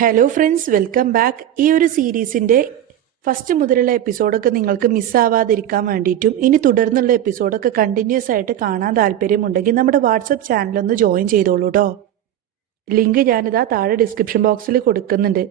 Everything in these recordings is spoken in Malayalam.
Hello friends, welcome back. ഈ ഒരു സീരീസിൻ്റെ ഫസ്റ്റ് മുതലുള്ള എപ്പിസോഡൊക്കെ നിങ്ങൾക്ക് മിസ്സാവാതിരിക്കാൻ വേണ്ടിയിട്ടും ഇനി തുടർന്നുള്ള എപ്പിസോഡൊക്കെ കണ്ടിന്യൂസ് ആയിട്ട് കാണാൻ താല്പര്യമുണ്ടെങ്കിൽ നമ്മുടെ വാട്സപ്പ് ചാനലൊന്ന് ജോയിൻ ചെയ്തോളൂ കേട്ടോ. ലിങ്ക് ഞാനിതാ താഴെ ഡിസ്ക്രിപ്ഷൻ ബോക്സിൽ കൊടുക്കുന്നുണ്ട്.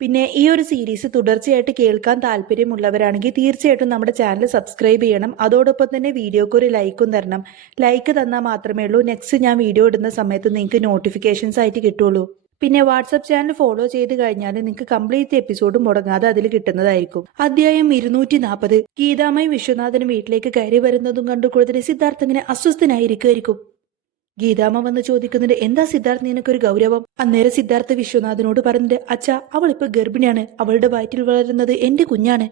പിന്നെ ഈ ഒരു സീരീസ് തുടർച്ചയായിട്ട് കേൾക്കാൻ താല്പര്യമുള്ളവരാണെങ്കിൽ തീർച്ചയായിട്ടും നമ്മുടെ ചാനൽ സബ്സ്ക്രൈബ് ചെയ്യണം. അതോടൊപ്പം തന്നെ വീഡിയോക്ക് ഒരു ലൈക്കും തരണം. ലൈക്ക് തന്നാൽ മാത്രമേ ഉള്ളൂ നെക്സ്റ്റ് ഞാൻ വീഡിയോ ഇടുന്ന സമയത്ത് നിങ്ങൾക്ക് നോട്ടിഫിക്കേഷൻസ് ആയിട്ട് കിട്ടുള്ളൂ. പിന്നെ വാട്സപ്പ് ചാനൽ ഫോളോ ചെയ്ത് കഴിഞ്ഞാൽ നിങ്ങൾക്ക് കംപ്ലീറ്റ് എപ്പിസോഡ് മുടങ്ങാതെ അതിൽ കിട്ടുന്നതായിരിക്കും. അധ്യായം 240. ഗീതാമയും വിശ്വനാഥനും വീട്ടിലേക്ക് കയറി വരുന്നതും കണ്ടുകൂടുതൽ സിദ്ധാർത്ഥ് ഇങ്ങനെ അസ്വസ്ഥനായിരിക്കുമായിരിക്കും. ഗീതാമ്മ വന്ന് ചോദിക്കുന്നുണ്ട്, എന്താ സിദ്ധാർത്ഥ് നിനക്കൊരു ഗൗരവം? അന്നേരം സിദ്ധാർത്ഥ വിശ്വനാഥനോട് പറഞ്ഞിട്ട്, അച്ഛാ, അവളിപ്പോ ഗർഭിണിയാണ്. അവളുടെ വയറ്റിൽ വളരുന്നത് എന്റെ കുഞ്ഞാണ്.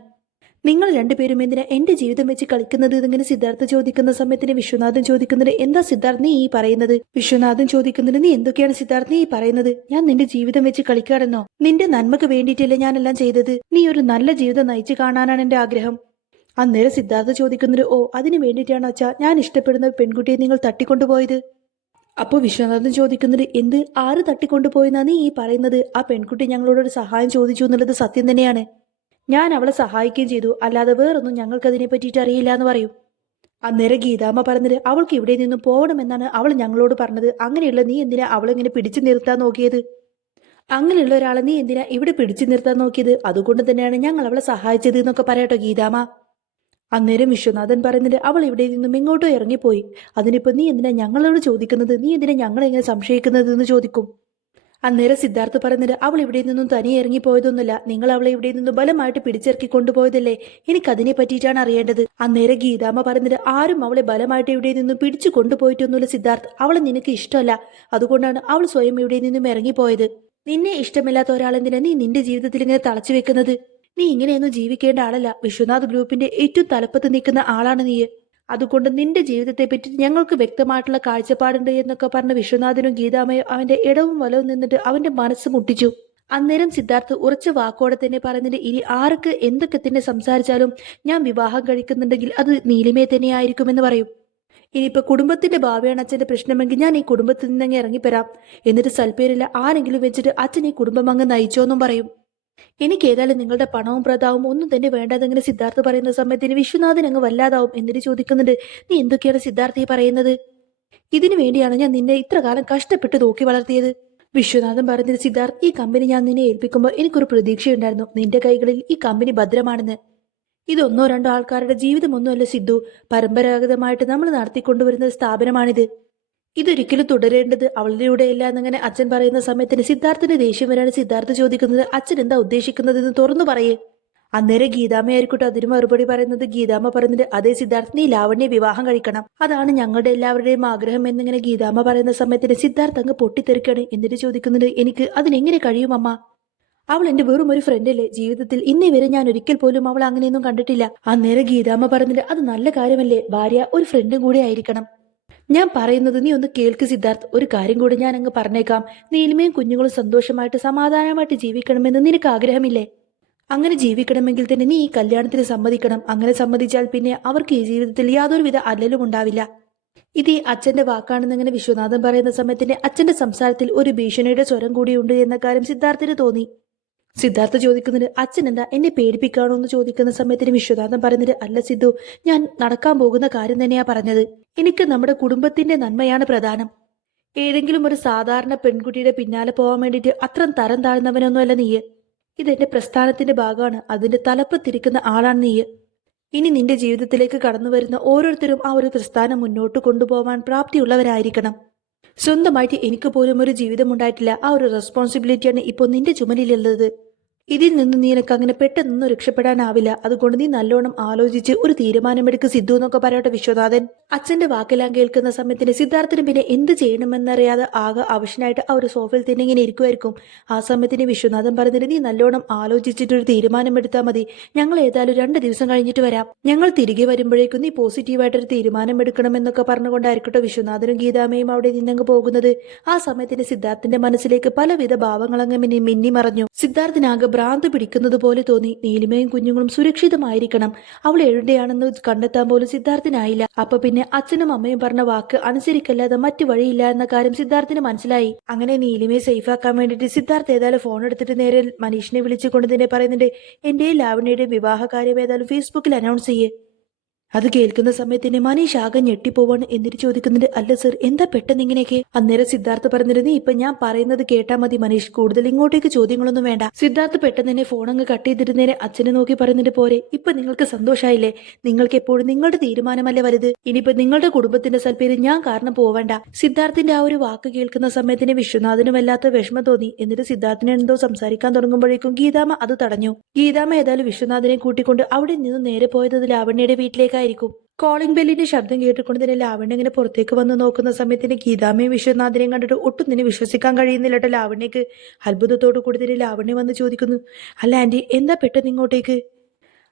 നിങ്ങൾ രണ്ടുപേരും എന്തിനാ എന്റെ ജീവിതം വെച്ച് കളിക്കുന്നത്? ഇതിങ്ങനെ സിദ്ധാർത്ഥ ചോദിക്കുന്ന സമയത്തിന് വിശ്വനാഥൻ ചോദിക്കുന്നുണ്ട്, എന്താ സിദ്ധാർത്ഥ് നീ ഈ പറയുന്നത്? വിശ്വനാഥൻ ചോദിക്കുന്നുണ്ട്, നീ എന്തൊക്കെയാണ് സിദ്ധാർത്ഥ് നീ ഈ പറയുന്നത്? ഞാൻ നിന്റെ ജീവിതം വെച്ച് കളിക്കാടെന്നോ? നിന്റെ നന്മക്ക് വേണ്ടിയിട്ടല്ലേ ഞാനെല്ലാം ചെയ്തത്. നീ ഒരു നല്ല ജീവിതം നയിച്ചു കാണാനാണ് എന്റെ ആഗ്രഹം. അന്നേരം സിദ്ധാർത്ഥ ചോദിക്കുന്നുണ്ട്, ഓ, അതിനു വേണ്ടിയിട്ടാണ് അച്ഛാ ഞാൻ ഇഷ്ടപ്പെടുന്ന പെൺകുട്ടിയെ നിങ്ങൾ തട്ടിക്കൊണ്ടുപോയത്? അപ്പോൾ വിശ്വനാഥൻ ചോദിക്കുന്നത്, എന്ത്? ആര് തട്ടിക്കൊണ്ടുപോയെന്നാ നീ ഈ പറയുന്നത്? ആ പെൺകുട്ടി ഞങ്ങളോടൊരു സഹായം ചോദിച്ചു എന്നുള്ളത് സത്യം തന്നെയാണ്. ഞാൻ അവളെ സഹായിക്കുകയും ചെയ്തു, അല്ലാതെ വേറൊന്നും ഞങ്ങൾക്കതിനെ പറ്റിയിട്ട് അറിയില്ല എന്ന് പറയും. അന്നേരം ഗീതാമ്മ പറഞ്ഞത്, അവൾക്ക് ഇവിടെ നിന്നും പോകണമെന്നാണ് അവൾ ഞങ്ങളോട് പറഞ്ഞത്. അങ്ങനെയുള്ള നീ എന്തിനാ അവളെങ്ങനെ പിടിച്ചു നിർത്താൻ നോക്കിയത്? അങ്ങനെയുള്ള ഒരാളെ നീ എന്തിനാ ഇവിടെ പിടിച്ചു നിർത്താൻ നോക്കിയത്? അതുകൊണ്ട് തന്നെയാണ് ഞങ്ങൾ അവളെ സഹായിച്ചത് എന്നൊക്കെ പറയട്ടോ ഗീതാമ്മ. അന്നേരം വിശ്വനാഥൻ പറയുന്നത്, അവൾ ഇവിടെ നിന്നും എങ്ങോട്ടോ ഇറങ്ങിപ്പോയി. അതിനിപ്പോ നീ എന്തിനാ ഞങ്ങളോട് ചോദിക്കുന്നത്? നീ എന്തിനാ ഞങ്ങളെങ്ങനെ സംശയിക്കുന്നത് എന്ന് ചോദിക്കും. അന്നേരം സിദ്ധാർത്ഥ് പറയുന്നത്, അവൾ ഇവിടെ നിന്നും തനിയെ ഇറങ്ങിപ്പോയതൊന്നുമില്ല. നിങ്ങൾ അവളെ ഇവിടെ നിന്നും ബലമായിട്ട് പിടിച്ചിറക്കി കൊണ്ടുപോയതല്ലേ? എനിക്കതിനെ പറ്റിയിട്ടാണ് അറിയേണ്ടത്. അന്നേരം ഗീതാമ്മ പറയുന്നത്, ആരും അവളെ ബലമായിട്ട് ഇവിടെ നിന്നും പിടിച്ചു കൊണ്ടുപോയിട്ടൊന്നുമില്ല സിദ്ധാർത്ഥ്. അവളെ നിനക്ക് ഇഷ്ടമല്ല, അതുകൊണ്ടാണ് അവൾ സ്വയം ഇവിടെ നിന്നും ഇറങ്ങിപ്പോയത്. നിന്നെ ഇഷ്ടമില്ലാത്ത ഒരാളെന്തിനാ നീ നിന്റെ ജീവിതത്തിൽ ഇങ്ങനെ തളച്ചു വെക്കുന്നത്? നീ ഇങ്ങനെയൊന്നും ജീവിക്കേണ്ട ആളല്ല. വിശ്വനാഥ് ഗ്രൂപ്പിന്റെ ഏറ്റവും തലപ്പത്ത് നിൽക്കുന്ന ആളാണ് നീ. അതുകൊണ്ട് നിന്റെ ജീവിതത്തെ പറ്റി ഞങ്ങൾക്ക് വ്യക്തമായിട്ടുള്ള കാഴ്ചപ്പാടുണ്ട് എന്നൊക്കെ പറഞ്ഞ വിശ്വനാഥനും ഗീതാമയും അവന്റെ ഇടവും വലവും നിന്നിട്ട് അവന്റെ മനസ്സ് മുട്ടിച്ചു. അന്നേരം സിദ്ധാർത്ഥ് ഉറച്ച വാക്കോടെ തന്നെ പറയുന്നത്, ഇനി ആർക്ക് എന്തൊക്കെ തന്നെ സംസാരിച്ചാലും ഞാൻ വിവാഹം കഴിക്കുന്നുണ്ടെങ്കിൽ അത് നീലിമയെ തന്നെയായിരിക്കുമെന്ന് പറയും. ഇനിയിപ്പോ കുടുംബത്തിന്റെ ഭാവിയാണ് അച്ഛന്റെ പ്രശ്നമെങ്കിൽ ഞാൻ ഈ കുടുംബത്തിൽ നിന്നങ്ങ് ഇറങ്ങിപ്പെരാം. എന്നിട്ട് സൽപ്പേരില്ല ആരെങ്കിലും വെച്ചിട്ട് അച്ഛൻ ഈ കുടുംബം അങ്ങ് നയിച്ചോന്നും പറയും. എനിക്ക് ഏതായാലും നിങ്ങളുടെ പണവും പ്രതാവും ഒന്നും തന്നെ വേണ്ടതെങ്ങനെ സിദ്ധാർത്ഥ് പറയുന്ന സമയത്തിന് വിശ്വനാഥൻ അങ്ങ് വല്ലാതാവും. എന്നിട്ട് ചോദിക്കുന്നുണ്ട്, നീ എന്തൊക്കെയാണ് സിദ്ധാർത്ഥ ഈ പറയുന്നത്? ഇതിനു വേണ്ടിയാണ് ഞാൻ നിന്നെ ഇത്ര കാലം കഷ്ടപ്പെട്ട് നോക്കി വളർത്തിയത്. വിശ്വനാഥൻ പറഞ്ഞത്, സിദ്ധാർത്ഥ്, ഈ കമ്പനി ഞാൻ നിന്നെ ഏൽപ്പിക്കുമ്പോൾ എനിക്കൊരു പ്രതീക്ഷയുണ്ടായിരുന്നു. നിന്റെ കൈകളിൽ ഈ കമ്പനി ഭദ്രമാണെന്ന്. ഇതൊന്നോ രണ്ടോ ആൾക്കാരുടെ ജീവിതമൊന്നുമല്ല സിദ്ധു, പരമ്പരാഗതമായിട്ട് നമ്മൾ നടത്തിക്കൊണ്ടുവരുന്ന സ്ഥാപനമാണിത്. ഇതൊരിക്കലും തുടരേണ്ടത് അവളിലൂടെയല്ല എന്നങ്ങനെ അച്ഛൻ പറയുന്ന സമയത്തിന് സിദ്ധാർത്ഥിന്റെ ദേഷ്യം വരാണ്. സിദ്ധാർത്ഥ് ചോദിക്കുന്നത്, അച്ഛൻ എന്താ ഉദ്ദേശിക്കുന്നതെന്ന് തുറന്നു പറയേ. അന്നേരം ഗീതാമ്മയായിരിക്കട്ടെ അതിന് മറുപടി പറയുന്നത്. ഗീതാമ്മ പറയുന്നത്, അതേ സിദ്ധാർത്ഥ്, നീ ലാവണ്യെ വിവാഹം കഴിക്കണം. അതാണ് ഞങ്ങളുടെ എല്ലാവരുടെയും ആഗ്രഹം എന്നിങ്ങനെ ഗീതാമ്മ പറയുന്ന സമയത്തിന് സിദ്ധാർത്ഥ് അങ്ങ് പൊട്ടിത്തെറിക്കാണ്. എന്നിട്ട് ചോദിക്കുന്നത്, എനിക്ക് അതിനെങ്ങനെ കഴിയും അമ്മ? അവൾ എന്റെ വെറും ഒരു ഫ്രണ്ടല്ലേ. ജീവിതത്തിൽ ഇന്നേ വരെ ഞാൻ ഒരിക്കൽ പോലും അവൾ അങ്ങനെയൊന്നും കണ്ടിട്ടില്ല. അന്നേരം ഗീതാമ്മ പറഞ്ഞിട്ട്, അത് നല്ല കാര്യമല്ലേ, ഭാര്യ ഒരു ഫ്രണ്ടും കൂടി ആയിരിക്കണം. ഞാൻ പറയുന്നത് നീ ഒന്ന് കേൾക്ക് സിദ്ധാർത്ഥ്. ഒരു കാര്യം കൂടി ഞാൻ അങ്ങ് പറഞ്ഞേക്കാം. നീലിമയും കുഞ്ഞുങ്ങളും സന്തോഷമായിട്ട് സമാധാനമായിട്ട് ജീവിക്കണമെന്ന് നിനക്ക് ആഗ്രഹമില്ലേ? അങ്ങനെ ജീവിക്കണമെങ്കിൽ തന്നെ നീ ഈ കല്യാണത്തിന് സമ്മതിക്കണം. അങ്ങനെ സമ്മതിച്ചാൽ പിന്നെ അവർക്ക് ഈ ജീവിതത്തിൽ യാതൊരുവിധ അല്ലലും ഉണ്ടാവില്ല. ഇത് ഈ അച്ഛന്റെ വാക്കാണെന്നിങ്ങനെ വിശ്വനാഥൻ പറയുന്ന സമയത്തിന് അച്ഛന്റെ സംസാരത്തിൽ ഒരു ഭീഷണിയുടെ സ്വരം കൂടിയുണ്ട് എന്ന കാര്യം സിദ്ധാർത്ഥിന് തോന്നി. സിദ്ധാർത്ഥ ചോദിക്കുന്നത്, അച്ഛൻ എന്താ എന്നെ പേടിപ്പിക്കാണോ എന്ന് ചോദിക്കുന്ന സമയത്തിന് വിശ്വനാഥൻ പറയുന്നത്, അല്ല സിദ്ധു, ഞാൻ നടക്കാൻ പോകുന്ന കാര്യം തന്നെയാ പറഞ്ഞത്. എനിക്ക് നമ്മുടെ കുടുംബത്തിന്റെ നന്മയാണ് പ്രധാനം. ഏതെങ്കിലും ഒരു സാധാരണ പെൺകുട്ടിയുടെ പിന്നാലെ പോകാൻ വേണ്ടിയിട്ട് അത്ര തരം താഴ്ന്നവനൊന്നുമല്ല നീയ്. ഇതെന്റെ പ്രസ്ഥാനത്തിന്റെ ഭാഗമാണ്. അതിന്റെ തലപ്പത്തിരിക്കുന്ന ആളാണ് നീയ്. ഇനി നിന്റെ ജീവിതത്തിലേക്ക് കടന്നു വരുന്ന ഓരോരുത്തരും ആ ഒരു പ്രസ്ഥാനം മുന്നോട്ട് കൊണ്ടുപോകാൻ പ്രാപ്തിയുള്ളവരായിരിക്കണം. സ്വന്തമായിട്ട് എനിക്ക് പോലും ഒരു ജീവിതം ഉണ്ടായിട്ടില്ല. ആ ഒരു റെസ്പോൺസിബിലിറ്റിയാണ് ഇപ്പോൾ നിന്റെ ചുമലിലുള്ളത്. ഇതിൽ നിന്ന് നിനക്ക് അങ്ങനെ പെട്ടെന്നൊന്നും രക്ഷപ്പെടാനാവില്ല. അതുകൊണ്ട് നീ നല്ലോണം ആലോചിച്ച് ഒരു തീരുമാനമെടുക്ക് സിദ്ധു എന്നൊക്കെ പറയട്ടെ വിശ്വനാഥൻ. അച്ഛന്റെ വാക്കെല്ലാം കേൾക്കുന്ന സമയത്തിന് സിദ്ധാർത്ഥിന് പിന്നെ എന്ത് ചെയ്യണമെന്നറിയാതെ ആകെ അവശനായിട്ട് ആ ഒരു സോഫയിൽ തന്നെ ഇങ്ങനെ ഇരിക്കുമായിരിക്കും. ആ സമയത്തിന് വിശ്വനാഥൻ പറഞ്ഞിട്ട്, നീ നല്ലോണം ആലോചിച്ചിട്ടൊരു തീരുമാനമെടുത്താൽ മതി. ഞങ്ങൾ ഏതായാലും 2 ദിവസം കഴിഞ്ഞിട്ട് വരാം. ഞങ്ങൾ തിരികെ വരുമ്പോഴേക്കും നീ പോസിറ്റീവായിട്ടൊരു തീരുമാനം എടുക്കണമെന്നൊക്കെ പറഞ്ഞുകൊണ്ടായിരിക്കട്ടെ വിശ്വനാഥനും ഗീതാമയും അവിടെ നിന്നങ്ങ് പോകുന്നത്. ആ സമയത്തിന് സിദ്ധാർത്ഥിന്റെ മനസ്സിലേക്ക് പലവിധ ഭാവങ്ങളങ്ങ് മിന്നി മറഞ്ഞു. സിദ്ധാർത്ഥിനാകെ ഭ്രാന്ത് പിടിക്കുന്നത് പോലെ തോന്നി. നീലിമയും കുഞ്ഞുങ്ങളും സുരക്ഷിതമായിരിക്കണം. അവൾ എവിടെയാണെന്ന് കണ്ടെത്താൻ പോലും സിദ്ധാർത്ഥിനായില്ല. അപ്പൊ പിന്നെ അച്ഛനും അമ്മയും പറഞ്ഞ വാക്ക് അനുസരിക്കല്ലാതെ മറ്റു വഴിയില്ല എന്ന കാര്യം സിദ്ധാർത്ഥിന് മനസ്സിലായി. അങ്ങനെ നീലിമയെ സേഫാക്കാൻ വേണ്ടിയിട്ട് സിദ്ധാർത്ഥ് ഏതായാലും ഫോൺ എടുത്തിട്ട് നേരെ മനീഷിനെ വിളിച്ചുകൊണ്ട് തന്നെ പറയുന്നുണ്ട്, എന്റെയും ലാവണ്യയുടെയും വിവാഹ കാര്യം ഏതായാലും ഫേസ്ബുക്കിൽ അനൗൺസ് ചെയ്യേ. അത് കേൾക്കുന്ന സമയത്ത് തന്നെ മനീഷ് ആകെ ഞെട്ടിപ്പോവാണ്. എന്നിട്ട് ചോദിക്കുന്നുണ്ട്, അല്ല സർ, എന്താ പെട്ടെന്ന് ഇങ്ങനെയൊക്കെ? അന്നേരം സിദ്ധാർത്ഥ് പറഞ്ഞിരുന്നു, നീ ഇപ്പൊ ഞാൻ പറയുന്നത് കേട്ടാ മതി മനീഷ്, കൂടുതൽ ഇങ്ങോട്ടേക്ക് ചോദ്യങ്ങളൊന്നും വേണ്ട. സിദ്ധാർത്ഥ് പെട്ടെന്ന് തന്നെ ഫോൺ അങ്ങ് കട്ട് ചെയ്തിട്ട് നേരെ അച്ഛനെ നോക്കി പറയുന്നുണ്ട്, പോരെ, ഇപ്പൊ നിങ്ങൾക്ക് സന്തോഷായില്ലേ? നിങ്ങൾക്ക് എപ്പോഴും നിങ്ങളുടെ തീരുമാനമല്ലേ വലുത്. ഇനിയിപ്പോ നിങ്ങളുടെ കുടുംബത്തിന്റെ സൽപ്പേര് ഞാൻ കാരണം പോവണ്ട. സിദ്ധാർത്ഥിന്റെ ആ ഒരു വാക്ക് കേൾക്കുന്ന സമയത്തിന് വിശ്വനാഥന് വല്ലാത്ത വിഷമം തോന്നി. എന്നിട്ട് സിദ്ധാർത്ഥിനെ എന്തോ സംസാരിക്കാൻ തുടങ്ങുമ്പോഴേക്കും ഗീതാമ്മ അത് തടഞ്ഞു. ഗീതാമ്മ ഏതായാലും വിശ്വനാഥനെ കൂട്ടിക്കൊണ്ട് അവിടെ നിന്ന് നേരെ പോയത് ലാവണ്യയുടെ വീട്ടിലേക്കായിരിക്കും. കോളിംഗ് ബെല്ലിന്റെ ശബ്ദം കേട്ടുകൊണ്ട് തന്നെ ലാവണ്യ ഇങ്ങനെ പുറത്തേക്ക് വന്ന് നോക്കുന്ന സമയത്തിന് ഗീതാമ്മയും വിശ്വനാഥനെയും കണ്ടിട്ട് ഒട്ടും തന്നെ വിശ്വസിക്കാൻ കഴിയുന്നില്ല കേട്ടോ ലാവണ്യക്ക്. അത്ഭുതത്തോടു കൂടി തന്നെ ലാവണ്യ വന്ന് ചോദിക്കുന്നു, അല്ല ആന്റി, എന്താ പെട്ടെന്ന് ഇങ്ങോട്ടേക്ക്?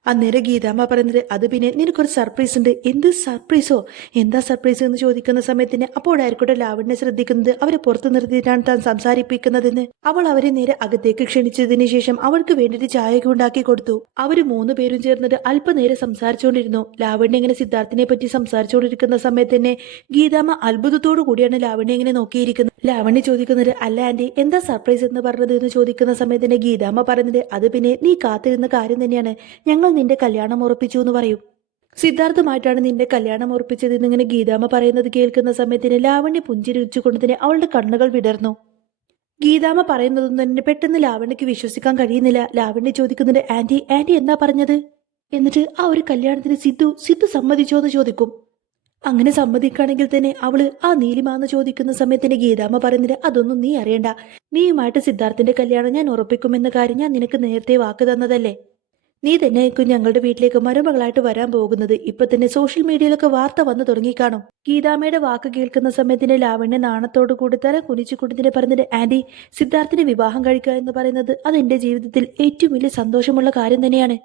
അന്നേരം ഗീതാമ്മ പറയുന്നത്, അത് പിന്നെ നിനക്കൊരു സർപ്രൈസ് ഉണ്ട്. എന്ത് സർപ്രൈസോ? എന്താ സർപ്രൈസ് എന്ന് ചോദിക്കുന്ന സമയത്തിന് അപ്പോഴായിരിക്കട്ടെ ലാവണ്യ ശ്രദ്ധിക്കുന്നത് അവരെ പുറത്തു നിർത്തിയിട്ടാണ് താൻ സംസാരിപ്പിക്കുന്നതെന്ന്. അവൾ അവരെ നേരെ അകത്തേക്ക് ക്ഷണിച്ചതിന് ശേഷം അവൾക്ക് വേണ്ടിയിട്ട് ചായയൊക്കെ ഉണ്ടാക്കി കൊടുത്തു. അവര് 3 പേരും ചേർന്നിട്ട് അല്പനേരം സംസാരിച്ചുകൊണ്ടിരുന്നു. ലാവണ്യ ഇങ്ങനെ സിദ്ധാർത്ഥിനെ പറ്റി സംസാരിച്ചുകൊണ്ടിരിക്കുന്ന സമയത്ത് തന്നെ ഗീതാമ്മ അത്ഭുതത്തോടു കൂടിയാണ് ലാവണ്യ ഇങ്ങനെ നോക്കിയിരിക്കുന്നത്. ലാവണ്യ ചോദിക്കുന്നത്, അല്ല ആന്റി, എന്താ സർപ്രൈസ് എന്ന് പറഞ്ഞത് എന്ന് ചോദിക്കുന്ന സമയത്ത് തന്നെ ഗീതാമ്മ പറയുന്നത്, അത് പിന്നെ നീ കാത്തിരുന്ന കാര്യം തന്നെയാണ്. ഞങ്ങൾ നിന്റെ കല്യാണം ഉറപ്പിച്ചു എന്ന് പറയും. സിദ്ധാർത്ഥുമായിട്ടാണ് നിന്റെ കല്യാണം ഉറപ്പിച്ചത് എന്നിങ്ങനെ ഗീതാമ്മ പറയുന്നത് കേൾക്കുന്ന സമയത്തിന് ലാവണ്യ പുഞ്ചിരിച്ചുകൊണ്ട് തന്നെ അവളുടെ കണ്ണുകൾ വിടർന്നു. ഗീതാമ്മ പറയുന്നതൊന്നും തന്നെ പെട്ടെന്ന് ലാവണ്യക്ക് വിശ്വസിക്കാൻ കഴിയുന്നില്ല. ലാവണ്യ ചോദിക്കുന്നുണ്ട്, ആന്റി, ആന്റി എന്താ പറഞ്ഞത്? എന്നിട്ട് ആ ഒരു കല്യാണത്തിന് സിദ്ധു സമ്മതിച്ചോ എന്ന് ചോദിക്കും. അങ്ങനെ സമ്മതിക്കുകയാണെങ്കിൽ തന്നെ അവള് ആ നീലിമാന്ന് ചോദിക്കുന്ന സമയത്തിന് ഗീതാമ്മ പറയുന്നത്, അതൊന്നും നീ അറിയണ്ട. നീയുമായിട്ട് സിദ്ധാർത്ഥിന്റെ കല്യാണം ഞാൻ ഉറപ്പിക്കുമെന്ന കാര്യം ഞാൻ നിനക്ക് നേരത്തെ വാക്ക് തന്നതല്ലേ. നീ തന്നെയായിരിക്കും ഞങ്ങളുടെ വീട്ടിലേക്ക് മരുമകളായിട്ട് വരാൻ പോകുന്നത്. ഇപ്പൊ തന്നെ സോഷ്യൽ മീഡിയയിലൊക്കെ വാർത്ത വന്നു തുടങ്ങിക്കാണും. ഗീതാമ്മയുടെ വാക്ക് കേൾക്കുന്ന സമയത്തിന് ലാവണ്യ നാണത്തോടു കൂടി തല കുനിച്ചുകൊണ്ടിനെ പറഞ്ഞിട്ട്, ആന്റി, സിദ്ധാർത്ഥിനെ വിവാഹം കഴിക്കുക എന്ന് പറയുന്നത് അത് എന്റെ ജീവിതത്തിൽ ഏറ്റവും വലിയ സന്തോഷമുള്ള കാര്യം തന്നെയാണ്.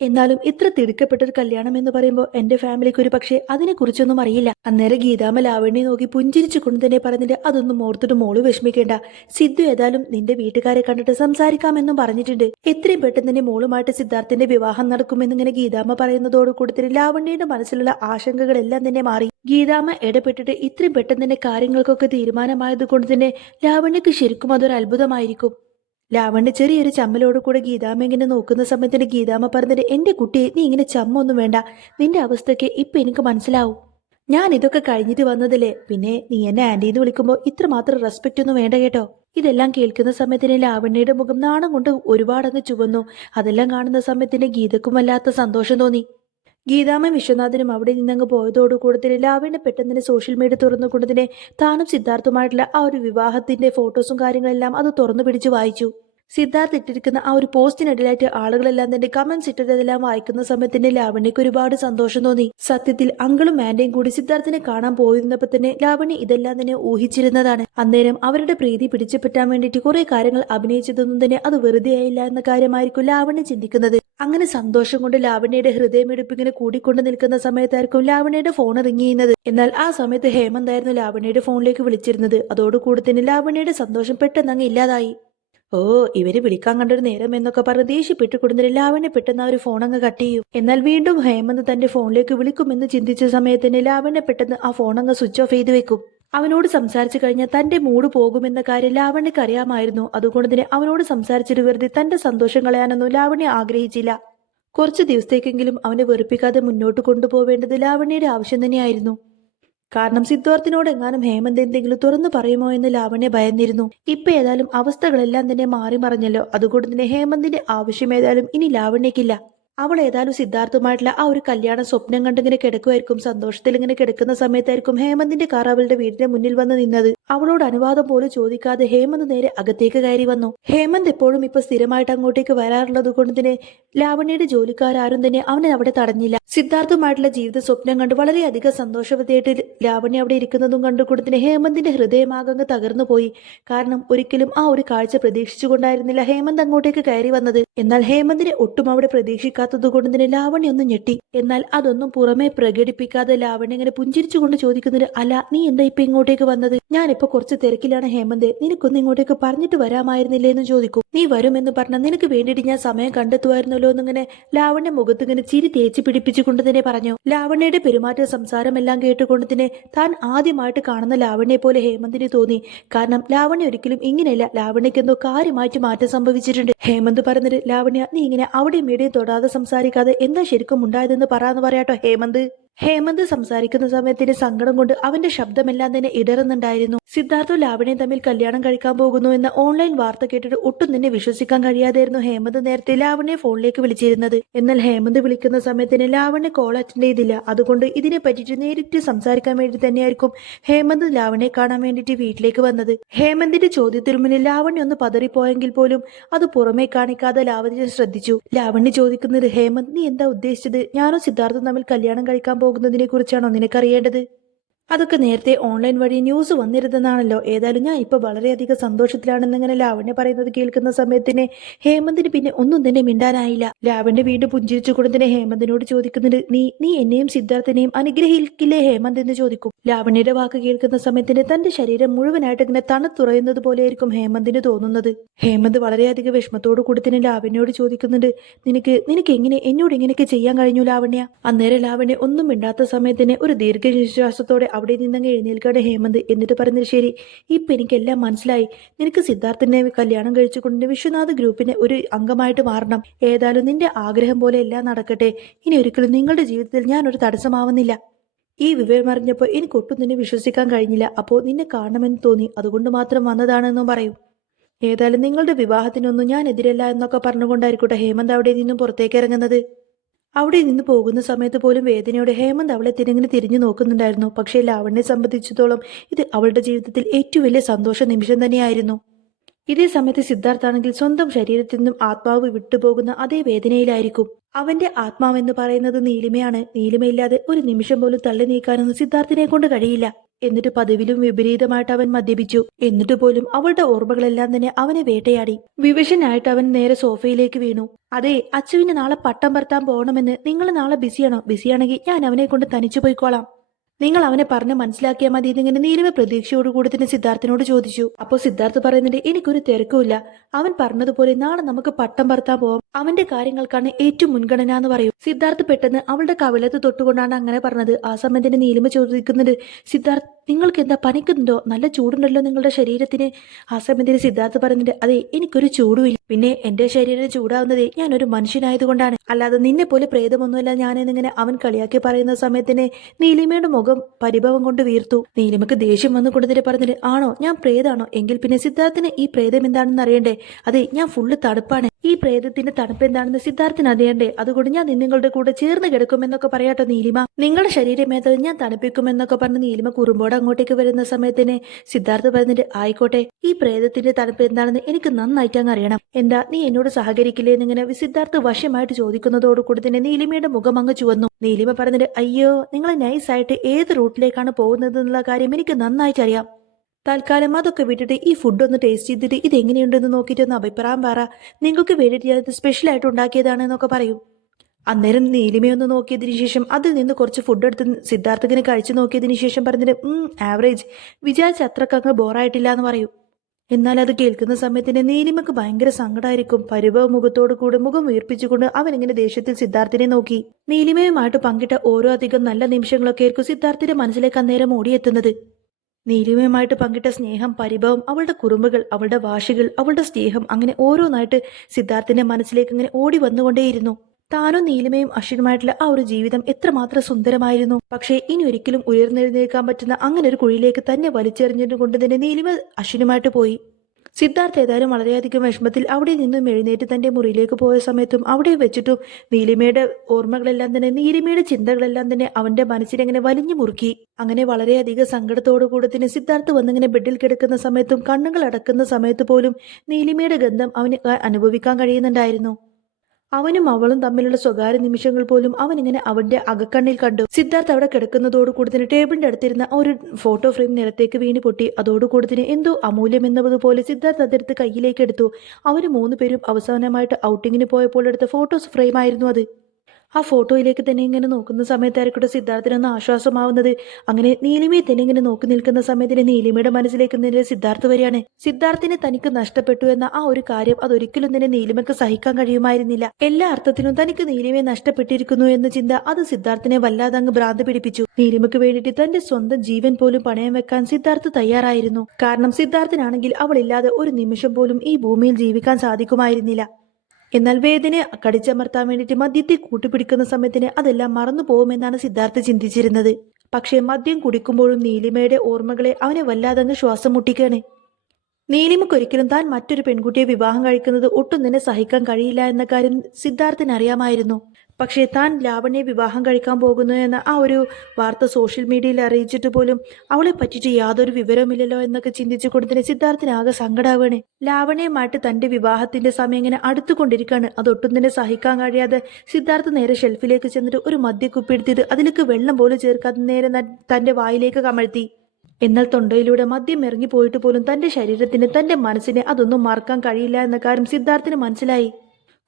എന്നാലും ഇത്ര തിടുക്കപ്പെട്ടൊരു കല്യാണം എന്ന് പറയുമ്പോൾ എന്റെ ഫാമിലിക്ക് ഒരു പക്ഷേ അതിനെക്കുറിച്ചൊന്നും അറിയില്ല. അന്നേരം ഗീതാമ്മ ലാവണ്യെ നോക്കി പുഞ്ചിരിച്ചു കൊണ്ട് തന്നെ പറഞ്ഞിട്ട്, അതൊന്നും ഓർത്തിട്ട് മോള് വിഷമിക്കേണ്ട. സിദ്ധു ഏതായാലും നിന്റെ വീട്ടുകാരെ കണ്ടിട്ട് സംസാരിക്കാമെന്നും പറഞ്ഞിട്ടുണ്ട്. എത്രയും പെട്ടെന്ന് തന്നെ മോളുമായിട്ട് സിദ്ധാർത്ഥിന്റെ വിവാഹം നടക്കുമെന്നിങ്ങനെ ഗീതാമ്മ പറയുന്നതോട് കൂടി ലാവണ്യയുടെ മനസ്സിലുള്ള ആശങ്കകളെല്ലാം തന്നെ മാറി. ഗീതാമ്മ ഇടപെട്ടിട്ട് ഇത്രയും പെട്ടെന്ന് തന്നെ കാര്യങ്ങൾക്കൊക്കെ തീരുമാനമായത് കൊണ്ട് തന്നെ ലാവണ്യക്ക് ശരിക്കും അതൊരു അത്ഭുതമായിരിക്കും. ലാവണ്യ ചെറിയൊരു ചമ്മലോട് കൂടെ ഗീതാമ്മ ഇങ്ങനെ നോക്കുന്ന സമയത്തിന് ഗീതാമ്മ പറഞ്ഞിട്ട്, എന്റെ കുട്ടിയെ, നീ ഇങ്ങനെ ചമ്മൊന്നും വേണ്ട. നിന്റെ അവസ്ഥയ്ക്ക് ഇപ്പൊ എനിക്ക് മനസ്സിലാവും. ഞാൻ ഇതൊക്കെ കഴിഞ്ഞിട്ട് വന്നതല്ലേ. പിന്നെ നീ എന്നെ ആന്റിന്ന് വിളിക്കുമ്പോൾ ഇത്രമാത്രം റെസ്പെക്റ്റ് ഒന്നും വേണ്ട കേട്ടോ. ഇതെല്ലാം കേൾക്കുന്ന സമയത്തിന് ലാവണ്യയുടെ മുഖം നാണം കൊണ്ട് ഒരുപാടങ്ങ് ചുവന്നു. അതെല്ലാം കാണുന്ന സമയത്തിന് ഗീതക്കും വല്ലാത്ത സന്തോഷം തോന്നി. ഗീതാമ്മ വിശ്വനാഥനും അവിടെ നിന്നങ്ങ് പോയതോടു കൂടെ ലാവണ്യ പെട്ടെന്ന് സോഷ്യൽ മീഡിയ തുറന്നുകൊണ്ട് തന്നെ താനും സിദ്ധാർത്ഥുമായിട്ടുള്ള ആ ഒരു വിവാഹത്തിന്റെ ഫോട്ടോസും കാര്യങ്ങളെല്ലാം അത് തുറന്നു പിടിച്ച് വായിച്ചു. സിദ്ധാർത്ഥ് ഇട്ടിരിക്കുന്ന ആ ഒരു പോസ്റ്റിനിടയിലായിട്ട് ആളുകളെല്ലാം തന്നെ കമന്റ്സ് ഇട്ടതെല്ലാം വായിക്കുന്ന സമയത്തിന് ലാവണ്യക്ക് ഒരുപാട് സന്തോഷം തോന്നി. സത്യത്തിൽ അങ്കിളും ആന്റിയും കൂടി സിദ്ധാർത്ഥിനെ കാണാൻ പോയിരുന്നപ്പോ തന്നെ ലാവണ്യ ഇതെല്ലാം തന്നെ ഊഹിച്ചിരുന്നതാണ്. അന്നേരം അവരുടെ പ്രീതി പിടിച്ചുപറ്റാൻ വേണ്ടിയിട്ട് കുറെ കാര്യങ്ങൾ അഭിനയിച്ചതൊന്നും തന്നെ അത് വെറുതെ ആയില്ല എന്ന കാര്യമായിരിക്കും ലാവണ്യ ചിന്തിക്കുന്നത്. അങ്ങനെ സന്തോഷം കൊണ്ട് ലാവണ്യയുടെ ഹൃദയമിടിപ്പ് ഇങ്ങനെ കൂടിക്കൊണ്ട് നിൽക്കുന്ന സമയത്തായിരിക്കും ലാവണ്യയുടെ ഫോൺ റിങ് ചെയ്യുന്നത്. എന്നാൽ ആ സമയത്ത് ഹേമന്ത് ആയിരുന്നു ലാവണ്യയുടെ ഫോണിലേക്ക് വിളിച്ചിരുന്നത്. അതോടുകൂടി തന്നെ ലാവണ്യയുടെ സന്തോഷം പെട്ടെന്ന് അങ്ങ് ഇല്ലാതായി. ഓ, ഇവര് വിളിക്കാൻ കണ്ടൊരു നേരം എന്നൊക്കെ പറഞ്ഞ് ദേഷ്യപ്പെട്ടുകൊടുത്തിട്ട് ലാവണ്യ പെട്ടെന്ന് ആ ഒരു ഫോൺ അങ്ങ് കട്ട് ചെയ്യും. എന്നാൽ വീണ്ടും ഹേമന്ത് തന്റെ ഫോണിലേക്ക് വിളിക്കുമെന്ന് ചിന്തിച്ച സമയത്തിന് ലാവണ്യ പെട്ടെന്ന് ആ ഫോൺ അങ്ങ് സ്വിച്ച് ഓഫ് ചെയ്ത് വെക്കും. അവനോട് സംസാരിച്ചു കഴിഞ്ഞാൽ തന്റെ മൂഡ് പോകുമെന്ന കാര്യം ലാവണ്യക്ക് അറിയാമായിരുന്നു. അതുകൊണ്ട് തന്നെ അവനോട് സംസാരിച്ചിട്ട് വെറുതെ തന്റെ സന്തോഷം കളയാനൊന്നും ലാവണ്യ ആഗ്രഹിച്ചില്ല. കുറച്ചു ദിവസത്തേക്കെങ്കിലും അവനെ വെറുപ്പിക്കാതെ മുന്നോട്ട് കൊണ്ടുപോവേണ്ടത് ലാവണ്യയുടെ ആവശ്യം തന്നെയായിരുന്നു. കാരണം സിദ്ധാർത്ഥിനോട് എങ്ങാനും ഹേമന്ത് എന്തെങ്കിലും തുറന്നു പറയുമോ എന്ന് ലാവണ്യ ഭയന്നിരുന്നു. ഇപ്പൊ ഏതായാലും അവസ്ഥകളെല്ലാം തന്നെ മാറി മറിഞ്ഞല്ലോ. അതുകൊണ്ട് തന്നെ ഹേമന്തിന്റെ ആവശ്യം ഏതായാലും ഇനി ലാവണ്യക്കില്ല. അവൾ ഏതായാലും സിദ്ധാർത്ഥുമായിട്ടുള്ള ആ ഒരു കല്യാണം സ്വപ്നം കണ്ടിങ്ങനെ കിടക്കുമായിരിക്കും. സന്തോഷത്തിൽ ഇങ്ങനെ കിടക്കുന്ന സമയത്തായിരിക്കും ഹേമന്തിന്റെ കാർ അവളുടെ വീടിന്റെ മുന്നിൽ വന്ന് നിന്നത്. അവളോട് അനുവാദം പോലും ചോദിക്കാതെ ഹേമന്ത് നേരെ അകത്തേക്ക് കയറി വന്നു. ഹേമന്ത് എപ്പോഴും ഇപ്പൊ സ്ഥിരമായിട്ട് അങ്ങോട്ടേക്ക് വരാറുള്ളത് കൊണ്ട് തന്നെ ലാവണ്യയുടെ ജോലിക്കാരും തന്നെ അവനെ അവിടെ തടഞ്ഞില്ല. സിദ്ധാർത്ഥുമായിട്ടുള്ള ജീവിത സ്വപ്നം കണ്ട് വളരെയധികം സന്തോഷവതിയായിട്ട് ലാവണ്യ അവിടെ ഇരിക്കുന്നതും കണ്ടുകൊണ്ട് തന്നെ ഹേമന്തിന്റെ ഹൃദയമാകങ്ങ് തകർന്നു പോയി. കാരണം ഒരിക്കലും ആ ഒരു കാഴ്ച പ്രതീക്ഷിച്ചുകൊണ്ടായിരുന്നില്ല ഹേമന്ത് അങ്ങോട്ടേക്ക് കയറി വന്നത്. എന്നാൽ ഹേമന്തിനെ ഒട്ടും അവിടെ പ്രതീക്ഷിക്കാത്ത ഇല്ലാത്തത് കൊണ്ട് തന്നെ ലാവണ്യ ഒന്ന് ഞെട്ടി. എന്നാൽ അതൊന്നും പുറമെ പ്രകടിപ്പിക്കാതെ ലാവണ്യ ഇങ്ങനെ പുഞ്ചിരിച്ചുകൊണ്ട് ചോദിക്കുന്നത്, അല്ല നീ എന്താ ഇപ്പൊ ഇങ്ങോട്ടേക്ക് വന്നത്? ഞാനിപ്പോ കുറച്ച് തിരക്കിലാണ് ഹേമന്ത്, നിനക്കൊന്ന് ഇങ്ങോട്ടേക്ക് പറഞ്ഞിട്ട് വരാമായിരുന്നില്ലേ എന്ന് ചോദിക്കും. നീ വരുമെന്ന് പറഞ്ഞാൽ നിനക്ക് വേണ്ടിയിട്ട് ഞാൻ സമയം കണ്ടെത്തുമായിരുന്നല്ലോ എന്നിങ്ങനെ ലാവണ്യ മുഖത്ത് ഇങ്ങനെ ചിരി തേച്ച് പിടിപ്പിച്ചുകൊണ്ട് തന്നെ പറഞ്ഞു. ലാവണ്യയുടെ പെരുമാറ്റ സംസാരമെല്ലാം കേട്ടുകൊണ്ട് തന്നെ താൻ ആദ്യമായിട്ട് കാണുന്ന ലാവണ്യെ പോലെ ഹേമന്തിന് തോന്നി. കാരണം ലാവണ്യ ഒരിക്കലും ഇങ്ങനെയല്ല, ലാവണ്യക്ക് എന്തോ കാര്യമായിട്ട് മാറ്റം സംഭവിച്ചിട്ടുണ്ട്. ഹേമന്ത് പറഞ്ഞത്, ലാവണ്യ നീ ഇങ്ങനെ അവിടെയും ഇവിടെയും തൊടാതെ സംസാരിക്കാതെ എന്താ ശരിക്കും ഉണ്ടായതെന്ന് പറയാന്ന് പറയാട്ടോ ഹേമന്ത്. ഹേമന്ത് സംസാരിക്കുന്ന സമയത്തിന്റെ സങ്കടം കൊണ്ട് അവന്റെ ശബ്ദമെല്ലാം തന്നെ ഇടറുന്നുണ്ടായിരുന്നു. സിദ്ധാർത്ഥവും ലാവണ്യം തമ്മിൽ കല്യാണം കഴിക്കാൻ പോകുന്നു എന്ന ഓൺലൈൻ വാർത്ത കേട്ടിട്ട് ഒട്ടും തന്നെ വിശ്വസിക്കാൻ കഴിയാതെയായിരുന്നു ഹേമന്ത് നേരത്തെ ലാവണ്യെ ഫോണിലേക്ക് വിളിച്ചിരുന്നത്. എന്നാൽ ഹേമന്ത് വിളിക്കുന്ന സമയത്തിന് ലാവണ്യ കോൾ അറ്റൻഡ് ചെയ്തില്ല. അതുകൊണ്ട് ഇതിനെ പറ്റിയിട്ട് നേരിട്ട് സംസാരിക്കാൻ വേണ്ടി തന്നെയായിരിക്കും ഹേമന്ത് ലാവണ്യെ കാണാൻ വേണ്ടിയിട്ട് വീട്ടിലേക്ക് വന്നത്. ഹേമന്തിന്റെ ചോദ്യത്തിന് മുന്നിൽ ലാവണ്യ ഒന്ന് പതറിപ്പോയെങ്കിൽ പോലും അത് പുറമേ കാണിക്കാതെ ലാവണ്യ ശ്രദ്ധിച്ചു. ലാവണ്യ ചോദിക്കുന്നത്, ഹേമന്ത് നീ എന്താ ഉദ്ദേശിച്ചത്? ഞാനോ സിദ്ധാർത്ഥം തമ്മിൽ കല്യാണം കഴിക്കാൻ പോകുന്നതിനെ കുറിച്ചാണോ നിനക്കറിയേണ്ടത്? അതൊക്കെ നേരത്തെ ഓൺലൈൻ വഴി ന്യൂസ് വന്നിരുന്നതാണല്ലോ. ഏതായാലും ഞാൻ ഇപ്പൊ വളരെയധികം സന്തോഷത്തിലാണെന്നിങ്ങനെ ലാവണ്യ പറയുന്നത് കേൾക്കുന്ന സമയത്തിന് ഹേമന്തിന് പിന്നെ ഒന്നും തന്നെ മിണ്ടാനായില്ല. ലാവണ്യ വീണ്ടും പുഞ്ചിരിച്ചുകൊണ്ട് തന്നെ ഹേമന്തിനോട് ചോദിക്കുന്നത്, നീ എന്നെയും സിദ്ധാർത്ഥനെയും അനുഗ്രഹിക്കില്ലേ ഹേമന്ത് എന്ന് ചോദിക്കും. ലാവണ്യയുടെ വാക്ക് കേൾക്കുന്ന സമയത്തിന് തന്റെ ശരീരം മുഴുവനായിട്ട് ഇങ്ങനെ തണുത്തുറയുന്നത് പോലെയായിരിക്കും ഹേമന്തിന് തോന്നുന്നത്. ഹേമന്ത് വളരെയധികം വിഷമത്തോടു കൂടി തന്നെ ലാവണ്യോട് ചോദിക്കുന്നുണ്ട്, നിനക്ക് എങ്ങനെ എന്നോട് ഇങ്ങനെയൊക്കെ ചെയ്യാൻ കഴിഞ്ഞു ലാവണ്യ? അന്നേരം ലാവണ്യ ഒന്നും മിണ്ടാത്ത സമയത്തിന് ഒരു ദീർഘനിശ്വാസത്തോടെ അവിടെ നിന്നങ്ങ് എഴുന്നേൽക്കാണ് ഹേമന്ത്. എന്നിട്ട് പറയുന്നത്, ശരി ഇപ്പൊ എനിക്കെല്ലാം മനസ്സിലായി. നിനക്ക് സിദ്ധാർത്ഥിനെ കല്യാണം കഴിച്ചുകൊണ്ട് വിശ്വനാഥ് ഗ്രൂപ്പിനെ ഒരു അംഗമായിട്ട് മാറണം. ഏതായാലും നിന്റെ ആഗ്രഹം പോലെ എല്ലാം നടക്കട്ടെ. ഇനി ഒരിക്കലും നിങ്ങളുടെ ജീവിതത്തിൽ ഞാൻ ഒരു തടസ്സമാവുന്നില്ല. ഈ വിവരം അറിഞ്ഞപ്പോൾ എനിക്ക് ഒട്ടും തന്നെ വിശ്വസിക്കാൻ കഴിഞ്ഞില്ല. അപ്പോൾ നിന്നെ കാണണമെന്ന് തോന്നി, അതുകൊണ്ട് മാത്രം വന്നതാണെന്നും പറയും. ഏതായാലും നിങ്ങളുടെ വിവാഹത്തിനൊന്നും ഞാൻ എതിരല്ല എന്നൊക്കെ പറഞ്ഞുകൊണ്ടായിരിക്കട്ടെ ഹേമന്ത് അവിടെ നിന്നും പുറത്തേക്ക് ഇറങ്ങുന്നത്. അവിടെ നിന്ന് പോകുന്ന സമയത്ത് പോലും വേദനയോടെ ഹേമന്ത് അവളെ തിരിഞ്ഞു നോക്കുന്നുണ്ടായിരുന്നു. പക്ഷേ ലാവണ്യെ സംബന്ധിച്ചിടത്തോളം ഇത് അവളുടെ ജീവിതത്തിൽ ഏറ്റവും വലിയ സന്തോഷ നിമിഷം തന്നെയായിരുന്നു. ഇതേ സമയത്ത് സിദ്ധാർത്ഥാണെങ്കിൽ സ്വന്തം ശരീരത്തിൽ നിന്നും ആത്മാവ് വിട്ടുപോകുന്ന അതേ വേദനയിലായിരിക്കും. അവന്റെ ആത്മാവെന്ന് പറയുന്നത് നീലിമയാണ്. നീലിമയില്ലാതെ ഒരു നിമിഷം പോലും തള്ളി നീക്കാനൊന്നും സിദ്ധാർത്ഥിനെ കൊണ്ട് കഴിയില്ല. എന്നിട്ട് പതിവിലും വിപരീതമായിട്ട് അവൻ മദ്യപിച്ചു. എന്നിട്ട് പോലും അവളുടെ ഓർമ്മകളെല്ലാം തന്നെ അവനെ വേട്ടയാടി. വിവശനായിട്ട് അവൻ നേരെ സോഫയിലേക്ക് വീണു. അതെ, അച്ചുവിന് നാളെ പട്ടം പറത്താൻ പോകണമെന്ന്. നിങ്ങൾ നാളെ ബിസിയാണോ? ബിസിയാണെങ്കിൽ ഞാൻ അവനെ കൊണ്ട് തനിച്ചു പോയിക്കോളാം. നിങ്ങൾ അവനെ പറഞ്ഞ് മനസ്സിലാക്കിയാൽ മതി എന്നിങ്ങനെ നീലിമ പ്രതീക്ഷയോടുകൂടി തന്നെ സിദ്ധാർത്ഥിനോട് ചോദിച്ചു. അപ്പോൾ സിദ്ധാർത്ഥ് പറയുന്നുണ്ട്, എനിക്കൊരു തിരക്കുമില്ല. അവൻ പറഞ്ഞതുപോലെ നാളെ നമുക്ക് പട്ടം പറത്താൻ പോവാം. അവന്റെ കാര്യങ്ങൾക്കാണ് ഏറ്റവും മുൻഗണന എന്ന് പറയും. സിദ്ധാർത്ഥ് പെട്ടെന്ന് അവളുടെ കവിളത്ത് തൊട്ടുകൊണ്ടാണ് അങ്ങനെ പറഞ്ഞത്. ആ സമയത്തിന് നീലിമ ചോദിക്കുന്നുണ്ട്, സിദ്ധാർത്ഥ് നിങ്ങൾക്ക് എന്താ പനിക്കുന്നുണ്ടോ? നല്ല ചൂടുണ്ടല്ലോ നിങ്ങളുടെ ശരീരത്തിന്. ആ സമയത്തിന് സിദ്ധാർത്ഥ് പറയുന്നുണ്ട്, അതെ എനിക്കൊരു ചൂടുമില്ല. പിന്നെ എന്റെ ശരീരം ചൂടാവുന്നതേ ഞാനൊരു മനുഷ്യനായതുകൊണ്ടാണ്, അല്ലാതെ നിന്നെ പോലെ പ്രേതമൊന്നുമല്ല ഞാനെന്നിങ്ങനെ അവൻ കളിയാക്കി പറയുന്ന സമയത്തിന് നീലിമയുടെ മുഖം പരിഭവം കൊണ്ട് വീർത്തു. നീലിമക്ക് ദേഷ്യം വന്നു കൊടുത്തിട്ട് പറഞ്ഞിട്ട്, ആണോ ഞാൻ പ്രേതാണോ? എങ്കിൽ പിന്നെ സിദ്ധാർത്ഥിന് ഈ പ്രേതം എന്താണെന്ന് അറിയണ്ടേ? അതെ ഞാൻ ഫുള്ള് തണുപ്പാണ്. ഈ പ്രേതത്തിന്റെ തണുപ്പ് എന്താണെന്ന് സിദ്ധാർത്ഥിന് അറിയണ്ടേ? അതുകൊണ്ട് ഞാൻ നിങ്ങളുടെ കൂടെ ചേർന്ന് കിടക്കുമെന്നൊക്കെ പറയാട്ടോ നീലിമ. നിങ്ങളുടെ ശരീരമേതൽ ഞാൻ തണുപ്പിക്കുമെന്നൊക്കെ പറഞ്ഞ് നീലിമ കുറുമ്പോടെ അങ്ങോട്ടേക്ക് വരുന്ന സമയത്തിന് സിദ്ധാർത്ഥ് പറഞ്ഞിട്ട്, ആയിക്കോട്ടെ, ഈ പ്രേതത്തിന്റെ തണുപ്പ് എന്താണെന്ന് എനിക്ക് നന്നായിട്ട് അങ്ങ് അറിയണം. എന്താ നീ എന്നോട് സഹകരിക്കില്ലേ എന്നിങ്ങനെ സിദ്ധാർത്ഥ് വശമായിട്ട് ചോദിക്കുന്നതോടുകൂടി തന്നെ നീലിമയുടെ മുഖം അങ്ങ് ചുവന്നു. നീലിമ പറഞ്ഞിട്ട്, അയ്യോ നിങ്ങൾ നൈസായിട്ട് ഏത് റൂട്ടിലേക്കാണ് പോകുന്നത് എന്നുള്ള കാര്യം എനിക്ക് നന്നായിട്ട് അറിയാം. തൽക്കാലം അതൊക്കെ വിട്ടിട്ട് ഈ ഫുഡ് ഒന്ന് ടേസ്റ്റ് ചെയ്തിട്ട് ഇത് എങ്ങനെയുണ്ടെന്ന് നോക്കിയിട്ട് ഒന്ന് അഭിപ്രായം പറ. നിങ്ങൾക്ക് വേണ്ടിയിട്ട് ഞാനത് സ്പെഷ്യലായിട്ട് ഉണ്ടാക്കിയതാണ് എന്നൊക്കെ പറയും. അന്നേരം നീലിമയൊന്ന് നോക്കിയതിനു ശേഷം അതിൽ നിന്ന് കുറച്ച് ഫുഡ് എടുത്ത് സിദ്ധാർത്ഥിനെ കഴിച്ചു നോക്കിയതിനു ശേഷം പറഞ്ഞിട്ട്, ആവറേജ്, വിചാരിച്ച അത്രക്കങ്ങ് ബോറായിട്ടില്ല എന്ന് പറയും. എന്നാൽ അത് കേൾക്കുന്ന സമയത്തിന് നീലിമക്ക് ഭയങ്കര സങ്കടമായിരിക്കും. പരിഭവ മുഖത്തോടു കൂടി മുഖം വീർപ്പിച്ചുകൊണ്ട് അവൻ ഇങ്ങനെ ദേഷ്യത്തിൽ സിദ്ധാർത്ഥിനെ നോക്കി. നീലിമയുമായിട്ട് പങ്കിട്ട ഓരോ അധികം നല്ല നിമിഷങ്ങളൊക്കെ ആയിരിക്കും സിദ്ധാർത്ഥിന്റെ മനസ്സിലേക്ക് അന്നേരം ഓടിയെത്തുന്നത്. നീലിമയുമായിട്ട് പങ്കിട്ട സ്നേഹം, പരിഭവം, അവളുടെ കുറുമ്പുകൾ, അവളുടെ വാശികൾ, അവളുടെ സ്നേഹം, അങ്ങനെ ഓരോന്നായിട്ട് സിദ്ധാർത്ഥിന്റെ മനസ്സിലേക്ക് ഇങ്ങനെ ഓടി വന്നുകൊണ്ടേയിരുന്നു. താനും നീലിമയും അശ്വിനുമായിട്ടുള്ള ആ ഒരു ജീവിതം എത്രമാത്രം സുന്ദരമായിരുന്നു. പക്ഷേ ഇനി ഒരിക്കലും ഉയർന്നെഴുന്നേൽക്കാൻ പറ്റുന്ന അങ്ങനെ ഒരു കുഴിയിലേക്ക് തന്നെ വലിച്ചെറിഞ്ഞുകൊണ്ട് തന്നെ നീലിമ അശ്വിനുമായിട്ട് പോയി. സിദ്ധാർത്ഥ് ഏതായാലും വളരെയധികം വിഷമത്തിൽ അവിടെ നിന്നും എഴുന്നേറ്റ് തന്റെ മുറിയിലേക്ക് പോയ സമയത്തും അവിടെ വെച്ചിട്ടും നീലിമയുടെ ഓർമ്മകളെല്ലാം തന്നെ, നീലിമയുടെ ചിന്തകളെല്ലാം തന്നെ അവന്റെ മനസ്സിനെങ്ങനെ വലിഞ്ഞു മുറുക്കി. അങ്ങനെ വളരെയധികം സങ്കടത്തോടു കൂടി തന്നെ സിദ്ധാർത്ഥ് വന്നിങ്ങനെ ബെഡിൽ കിടക്കുന്ന സമയത്തും കണ്ണുകൾ അടക്കുന്ന സമയത്ത് പോലും നീലിമയുടെ ഗന്ധം അവന് അനുഭവിക്കാൻ കഴിയുന്നുണ്ടായിരുന്നു. അവനും അവളും തമ്മിലുള്ള സ്വകാര്യ നിമിഷങ്ങൾ പോലും അവനിങ്ങനെ അവന്റെ അകക്കണ്ണിൽ കണ്ടു. സിദ്ധാർത്ഥ് അവിടെ കിടക്കുന്നതോടുകൂടി തന്നെ ടേബിളിന്റെ അടുത്തിരുന്ന ഒരു ഫോട്ടോ ഫ്രെയിം നിലത്തേക്ക് വീണ് പൊട്ടി. അതോടുകൂടി തന്നെ എന്തോ അമൂല്യം എന്നതുപോലെ സിദ്ധാർത്ഥ് അതെടുത്ത് കയ്യിലേക്ക് എടുത്തു. അവര് 3 പേരും അവസാനമായിട്ട് ഔട്ടിങ്ങിന് പോയപ്പോൾ എടുത്ത ഫോട്ടോസ് ഫ്രെയിം ആയിരുന്നു അത്. ആ ഫോട്ടോയിലേക്ക് തന്നെ ഇങ്ങനെ നോക്കുന്ന സമയത്തായിരിക്കട്ടെ സിദ്ധാർത്ഥിനൊന്ന് ആശ്വാസമാവുന്നത്. അങ്ങനെ നീലിമയെ തന്നെ ഇങ്ങനെ നോക്കി നിൽക്കുന്ന സമയത്തിന് നീലിമയുടെ മനസ്സിലേക്ക് നേരെ സിദ്ധാർത്ഥ് വരികയാണ്. സിദ്ധാർത്ഥിനെ തനിക്ക് നഷ്ടപ്പെട്ടു എന്ന ആ ഒരു കാര്യം അതൊരിക്കലും തന്നെ നീലിമയ്ക്ക് സഹിക്കാൻ കഴിയുമായിരുന്നില്ല. എല്ലാ അർത്ഥത്തിലും തനിക്ക് നീലിമയെ നഷ്ടപ്പെട്ടിരിക്കുന്നു എന്ന ചിന്ത അത് സിദ്ധാർത്ഥിനെ വല്ലാതെ അങ്ങ് ഭ്രാന്ത് പിടിപ്പിച്ചു. നീലിമയ്ക്ക് വേണ്ടിയിട്ട് തന്റെ സ്വന്തം ജീവൻ പോലും പണയം വെക്കാൻ സിദ്ധാർത്ഥ് തയ്യാറായിരുന്നു. കാരണം സിദ്ധാർത്ഥിനാണെങ്കിൽ അവളില്ലാതെ ഒരു നിമിഷം പോലും ഈ ഭൂമിയിൽ ജീവിക്കാൻ സാധിക്കുമായിരുന്നില്ല. എന്നാൽ വേദനയെ കടിച്ചമർത്താൻ വേണ്ടിയിട്ട് മദ്യത്തെ കൂട്ടുപിടിക്കുന്ന സമയത്തിന് അതെല്ലാം മറന്നു പോകുമെന്നാണ് സിദ്ധാർത്ഥ് ചിന്തിച്ചിരുന്നത്. പക്ഷേ മദ്യം കുടിക്കുമ്പോഴും നീലിമയുടെ ഓർമ്മകളെ അവനെ വല്ലാതങ്ങ് ശ്വാസം മുട്ടിക്കുകയാണ്. നീലിമയ്ക്കൊരിക്കലും താൻ മറ്റൊരു പെൺകുട്ടിയെ വിവാഹം കഴിക്കുന്നത് ഒട്ടും തന്നെ സഹിക്കാൻ കഴിയില്ല എന്ന കാര്യം സിദ്ധാർത്ഥിന് അറിയാമായിരുന്നു. പക്ഷേ താൻ ലാവണ്യെ വിവാഹം കഴിക്കാൻ പോകുന്നു എന്ന ആ ഒരു വാർത്ത സോഷ്യൽ മീഡിയയിൽ അറിയിച്ചിട്ട് പോലും അവളെ പറ്റിയിട്ട് യാതൊരു വിവരവുമില്ലല്ലോ എന്നൊക്കെ ചിന്തിച്ചുകൊണ്ട് തന്നെ സിദ്ധാർത്ഥിന് ആകെ സങ്കടാവുകയാണ്. ലാവണ്യമായിട്ട് തന്റെ വിവാഹത്തിന്റെ സമയം ഇങ്ങനെ അടുത്തുകൊണ്ടിരിക്കുകയാണ്. അതൊട്ടും തന്നെ സഹിക്കാൻ കഴിയാതെ സിദ്ധാർത്ഥ് നേരെ ഷെൽഫിലേക്ക് ചെന്നിട്ട് ഒരു മദ്യക്കുപ്പി എടുത്തിട്ട് അതിലേക്ക് വെള്ളം പോലും ചേർക്കാതെ നേരെ തന്റെ വായിലേക്ക് കമഴ്ത്തി. എന്നാൽ തൊണ്ടയിലൂടെ മദ്യം ഇറങ്ങി പോയിട്ട് പോലും തന്റെ ശരീരത്തിന് തന്റെ മനസ്സിനെ അതൊന്നും മറക്കാൻ കഴിയില്ല എന്ന കാര്യം സിദ്ധാർത്ഥിന് മനസ്സിലായി.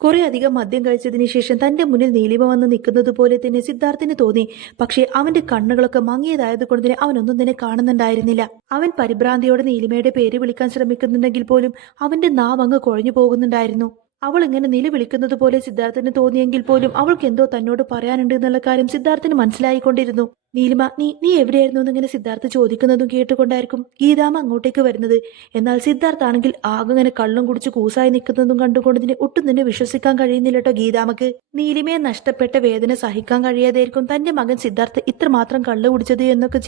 കുറെ അധികം മദ്യം കഴിച്ചതിന് ശേഷം തന്റെ മുന്നിൽ നീലിമ വന്ന് നിൽക്കുന്നത് പോലെ തന്നെ സിദ്ധാർത്ഥിന് തോന്നി. പക്ഷേ അവന്റെ കണ്ണുകളൊക്കെ മങ്ങിയതായതുകൊണ്ട് തന്നെ അവനൊന്നും തന്നെ കാണുന്നുണ്ടായിരുന്നില്ല. അവൻ പരിഭ്രാന്തിയോടെ നീലിമയുടെ പേര് വിളിക്കാൻ ശ്രമിക്കുന്നുണ്ടെങ്കിൽ പോലും അവന്റെ നാവ് അങ്ങ് കുഴഞ്ഞു പോകുന്നുണ്ടായിരുന്നു. അവൾ ഇങ്ങനെ നിലവിളിക്കുന്നത് പോലെ സിദ്ധാർത്ഥിന് തോന്നിയെങ്കിൽ പോലും അവൾക്ക് എന്തോ തന്നോട് പറയാനുണ്ട് എന്നുള്ള കാര്യം സിദ്ധാർത്ഥിന് മനസ്സിലായിക്കൊണ്ടിരുന്നു. നീലിമ, നീ എവിടെയായിരുന്നു എന്നിങ്ങനെ സിദ്ധാർത്ഥ് ചോദിക്കുന്നതും കേട്ടുകൊണ്ടായിരിക്കും ഗീതാമ്മ അങ്ങോട്ടേക്ക് വരുന്നത്. എന്നാൽ സിദ്ധാർത്ഥ് ആണെങ്കിൽ ആകെ ഇങ്ങനെ കള്ളും കുടിച്ച് കൂസായി നിൽക്കുന്നതും കണ്ടുകൊണ്ടതിനെ ഒട്ടും തന്നെ വിശ്വസിക്കാൻ കഴിയുന്നില്ല കേട്ടോ ഗീതാമ്മക്ക്. നീലിമയെ നഷ്ടപ്പെട്ട വേദന സഹിക്കാൻ കഴിയാതായിരിക്കും തന്റെ മകൻ സിദ്ധാർത്ഥ് ഇത്രമാത്രം കള്ളു കുടിച്ചത് എന്നൊക്കെ